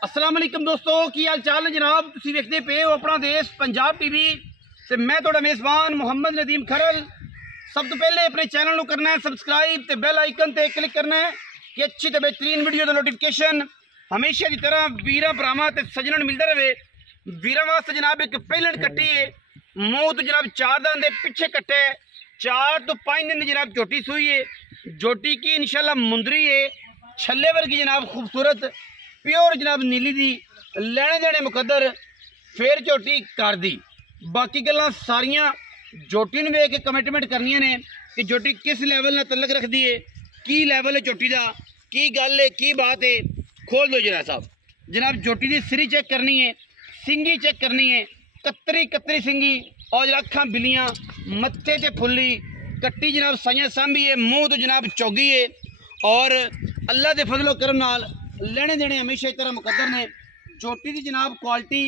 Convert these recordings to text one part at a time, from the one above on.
अस्सलाम वालेकुम दोस्तों, की हाल चाल है जनाब। तुसीं देखते पे हो अपना देश पंजाब टीवी ते मैं तुहाडा मेज़बान मुहम्मद नदीम खरल। सब तो पहले अपने चैनल को करना है सबसक्राइब ते बेल आइकन ते क्लिक करना है कि अच्छी ते बेहतरीन वीडियो का नोटिफिकेशन हमेशा की तरह वीरां भरावां ते सज्जनां मिलता रहे। वीरां वास्ते जनाब एक पेलन कट्टी है, मूँह तो जनाब 4 दांत दे पिछे कट्टे 4 तो 5 दिन जनाब झोटी सूई है। झोटी की इंशाल्लाह मुंदरी है, छल्ले वर्गी जनाब खूबसूरत प्योर जनाब नीली दी लैने देने मुकद्दर फिर झोटी कर दी। बाकी गल्लां सारियां झोटी नूं वेख के कमिटमेंट करनियां ने कि झोटी किस लैवल नाल तलक रखदी है, की लैवल है झोटी दा, की गल है, की बात है। खोल दो जरा साहब। जनाब झोटी दी सिरी चेक करनी है, सिंगी चेक करनी है, कतरी कतरी सिंगी और जरा अखां बिलियां मत्थे ते फुल्ली कट्टी जनाब साइयां सांभी है, मूँह तो जनाब चौगी है और अल्लाह के फजलो करम नाल लेने देने हमेशा इस तरह मुकद्दर ने। झोटी की जनाब क्वालिटी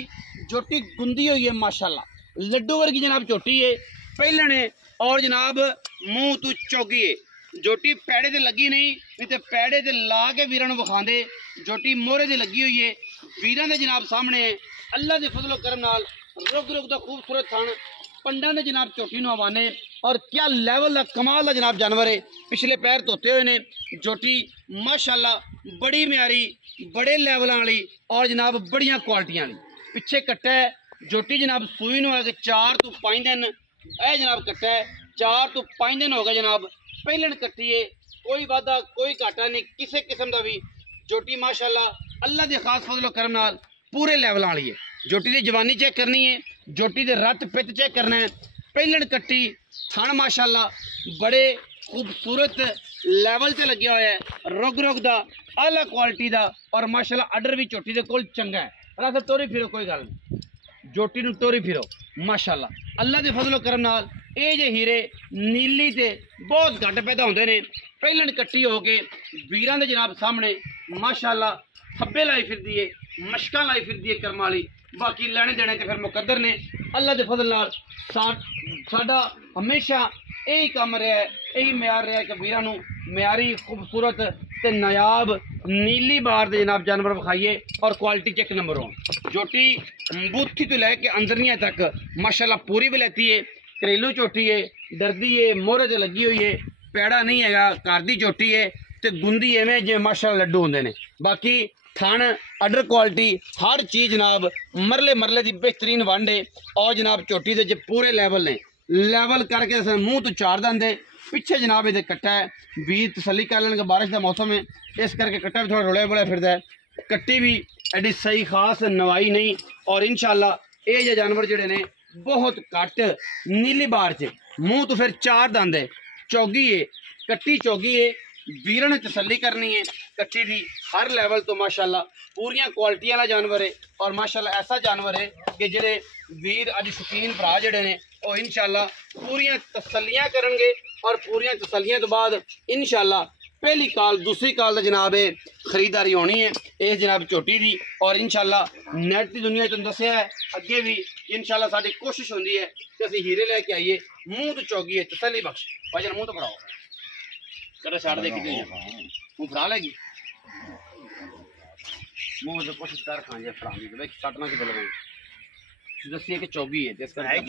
झोटी गुंदी हुई है माशाल्लाह, लड्डू वर्गी जनाब झोटी है पहलने और जनाब मूँह तो चौगी है। झोटी पैड़े ते लगी नहीं तो पैड़े ते ला के वीरां नूं विखांदे। झोटी मोहरे ते लगी हुई है वीरां दे जनाब सामने अल्लाह के फजलो करम नाल रुक रुक दा खूबसूरत थण पंडा ने जनाब झोटी नूं हवाने और क्या लैवल का कमाल का जनाब जानवर है। पिछले पैर धोते हुए ने झोटी माशाल्लाह बड़ी म्यारी बड़े लैवलों वाली और जनाब बड़िया क्वालिटियां वाली। पिछे कट्टा है झोटी जनाब सूई नूं है 4 तो 5 दिन यह जनाब कट्टा है 4 तो 5 दिन हो गए जनाब पहलन कट्टी है। कोई वादा कोई घाटा नहीं किसी किस्म का भी। झोटी माशाल्लाह अल्लाह के खास फजलो करम नाल पूरे लैवलों वाली है। झोटी की जवानी चेक करनी है, झोटी के रत पित चेक करना है। पहलन कट्टी थण माशाल्लाह बड़े खूबसूरत लैवल से लगे हुआ है, रुग रुग दा आला क्वालिटी दा और माशाल्लाह अडर भी झोटी दे कोल चंगा है। रात तोरी फिरो कोई गल नहीं, झोटी नूं तोरी फिरो माशाल्लाह अल्लाह के फजलो करम नाल ये जे हीरे नीली ते बहुत घट पैदा होंदे ने। पहलन कट्टी हो के वीरां दे जनाब सामने माशाल्लाह थब्बे लाई फिरदी है, मशकां लाई फिरदी है करम वाली। बाकी लेने देने ते फिर मुकद्दर ने अल्लाह के फजल नाल। साडा हमेशा यही काम रहा है, यही म्यार रहा है कि वीरां नूं म्यारी खूबसूरत ते नायाब नीली बार दे जनाब जानवर विखाइए और क्वालिटी चेक नंबर हो। झोटी बूथी तो लैके अंदरनिया तक माशाल्लाह पूरी भी लेती है। घरेलू झोटी है, डरदी है, मोहरे ते लगी हुई है, पैड़ा नहीं है, घर दी झोटी है तो गुंदी एवें जिवें माशाल्लाह लड्डू होंदे ने। बाकी थण अडर क्वालिटी हर चीज़ जनाब मरले मरले की बेहतरीन वंड है और जनाब झोटी दे पूरे लैवल ने लैवल करके मूँह तो 4 दांत है पिछे जनाब ये कट्टा है। वीर तसली कर लेंगे, बारिश का मौसम है इस करके कट्टा भी थोड़ा रुलिया बुलिया फिरदा है। कट्टी भी एडी सही खास नवाई नहीं और इंशाल्लाह ये जो जानवर जोड़े ने बहुत घट नीली बार च मूँह तो फिर 4 दांत है, चौगी है, कट्टी चौगी है। वीर ने तसली करनी है कट्टी की हर लैवल तो माशाल्लाह पूरिया क्वालिटी वाला जानवर है और माशाल्लाह ऐसा जानवर है कि जेडे वीर अज शौकीन भरा जड़े ने वो इंशाल्लाह पूरिया तसलियां करेंगे और पूरिया तसलियां तो बाद इंशाल्लाह पहली काल दूसरी काल का जनाब है खरीदारी होनी है इस जनाब झोटी की। और इंशाल्लाह नेट की दुनिया तुम दसिया है अगे भी इंशाल्लाह साडी कोशिश होंदी है कि असीं हीरे लैके आइए मूँह तो चौगी है तसली बख्श। भाईजान मूँह तो फड़ाओ कदा छड़ दे कि तू फड़ा लेगी मूँह तो कोशिश कर खाने फड़ाने की कटना कि लगाई दसिए कि चौगी है जिसका नहीं है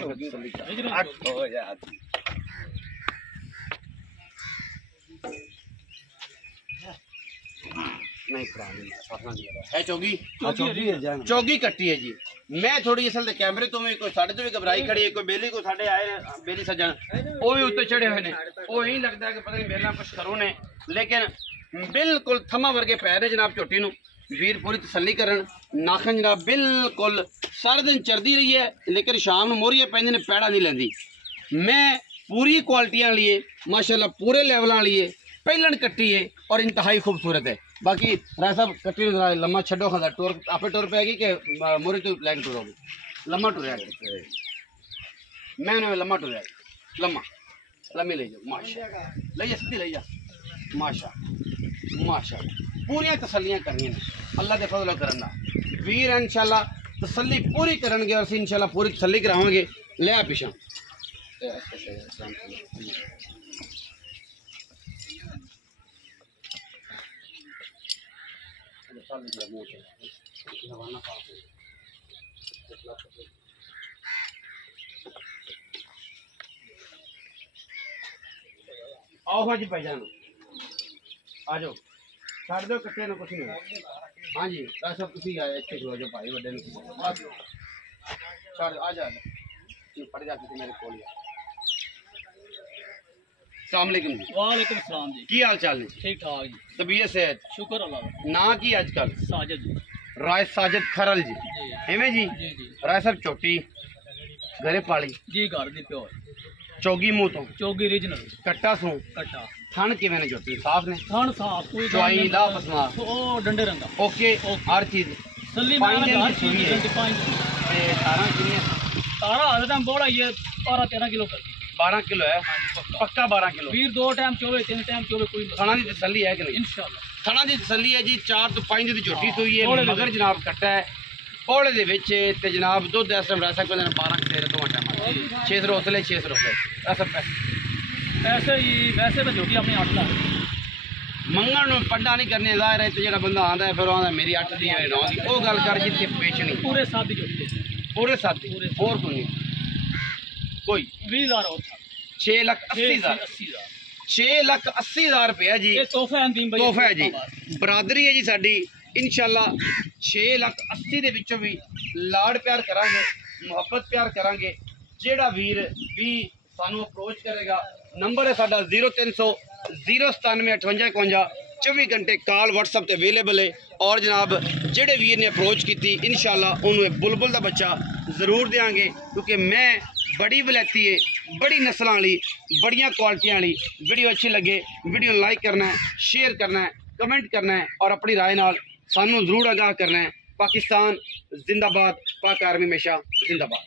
चौगी चौगी कट्टी है जी। मैं थोड़ी असल कैमरे तो भी कोई साढ़े तो भी घबराई खड़ी है, कोई बेली को साढ़े आए बेली सज्जन वो भी उत्ते चढ़े हुए ने वो यही लगता है कि पता नहीं मेरे नाल कुछ करो ने, लेकिन बिल्कुल थमा वर्गे पैर है जनाब झोटी नूं। वीर पूरी तसली करन नाखन जनाब बिल्कुल सारे दिन चरदी रही है लेकिन शाम को मोहरिया पैंदे ने पैड़ा नहीं लेंदी। मैं पूरी क्वालिटियां लिए माशाल्लाह पूरे लैवलों वाली है, पहलन कट्टी है और इंतहाई खूबसूरत है। बाकी राय साहब कट्टी लम्मा छो खादा टोर आपे टोर पेगी कि मोहरे तो लैके टुरोगी लम्मा टुरया मैं लम्मा टुरया लम्मा लम्मी ले जाओ माशा ले जा सीधी ले जा माशा माशा पूरिया तसलियां करनी अल्लाह के फजल करना। वीर इंशाल्लाह तसली पूरी करनगे और इंशाल्लाह पूरी तसली करावांगे। लिया पिछा आओ हाँ जी भाईजान आ जाओ छड़ दो कट्टे कुछ नहीं। हाँ जी सब तुम आए इतने खलो जो भाई बड़े छड़ आ जा पड़ जा मेरे को। अस्सलामुअलैकुम। वालेकुम सलाम जी। की हाल चाल है? ठीक ठाक जी। तबीयत सेहत? शुक्र अल्लाह दा। ना की आजकल? साजिद जी। राय साजिद खरल जी एवें जी? जी जी। राय साहब चोटी घरे पाली जी घर दी प्योर चौगी मुंह तो चौगी रीजनल कट्टा सू कट्टा थन किवें ने चोटी साफ ने? थन साफ कोई चवाई ला बसमा ओ डंडे रंगा ओके हर चीज सल्ली पानी मार दिन हर की चीज सुई है। जल्दी पानी ते 18 कितनी है? तारा हर टाइम बोला ये 12 13 किलो कर दी 12 किलो है पक्का 12 किलो। वीर 2 टाइम चोवे 3 टाइम चोवे कोई थना दी तसल्ली है कि नहीं? इंशाल्लाह थना दी तसल्ली है जी। 4 तो 5 दी झोटी सोई है पौड़े दे मगर जनाब कट्टा है पौड़े दे विच ते जनाब दुध इस टाइम रह सकदा 12 13 तो टाइम 6 रोसले 6 रोसले ऐसा ऐसे ही वैसे तो झोटी अपनी 8 लाख मंगण ਨੂੰ ਪੱਡਾ ਨਹੀਂ ਕਰਨੇ ਜ਼ਾਹਿਰ ਹੈ ਤੇ ਜਿਹੜਾ ਬੰਦਾ ਆਂਦਾ ਹੈ ਫਿਰ ਆਂਦਾ ਮੇਰੀ 8 ਦੀ ਹੈ 9 ਦੀ ਉਹ ਗੱਲ ਕਰ ਜਿੱਥੇ ਵੇਚਣੀ पूरे साथ दी झोटी ਪੂਰੇ ਸਾਥੀ ਹੋਰ ਕੋਈ ਨਹੀਂ ਕੋਈ 20000 और था 6,80,000 80000 6,80,000 रुपया जी ये तोहफा है अंदीम भाई ਤੋਹਫਾ ਹੈ ਜੀ ਬਰਾਦਰੀ ਹੈ ਜੀ ਸਾਡੀ ਇਨਸ਼ਾਅੱਲਾ 6,80,000 ਦੇ ਵਿੱਚੋਂ ਵੀ ਲਾੜ ਪਿਆਰ ਕਰਾਂਗੇ ਮੁਹੱਬਤ ਪਿਆਰ ਕਰਾਂਗੇ। ਜਿਹੜਾ ਵੀਰ ਵੀ ਸਾਨੂੰ ਅਪਰੋਚ ਕਰੇਗਾ ਨੰਬਰ ਹੈ ਸਾਡਾ 0300 097 58 54 घंटे कॉल WhatsApp ਤੇ ਅਵੇਲੇਬਲ ਹੈ। और जनाब ਜਿਹੜੇ ਵੀਰ ਨੇ ਅਪਰੋਚ ਕੀਤੀ ਇਨਸ਼ਾਅੱਲਾ ਉਹਨੂੰ ਇਹ ਬੁਲਬੁਲ ਦਾ ਬੱਚਾ ਜ਼ਰੂਰ ਦੇਵਾਂਗੇ ਕਿਉਂਕਿ मैं बड़ी वलैती है बड़ी नस्लों वाली बड़िया क्वालिटियां वाली वीडियो अच्छी लगे वीडियो लाइक करना है शेयर करना है कमेंट करना है और अपनी राय नाल सानू जरूर आगाह करना है। पाकिस्तान जिंदाबाद पाक आर्मी हमेशा जिंदाबाद।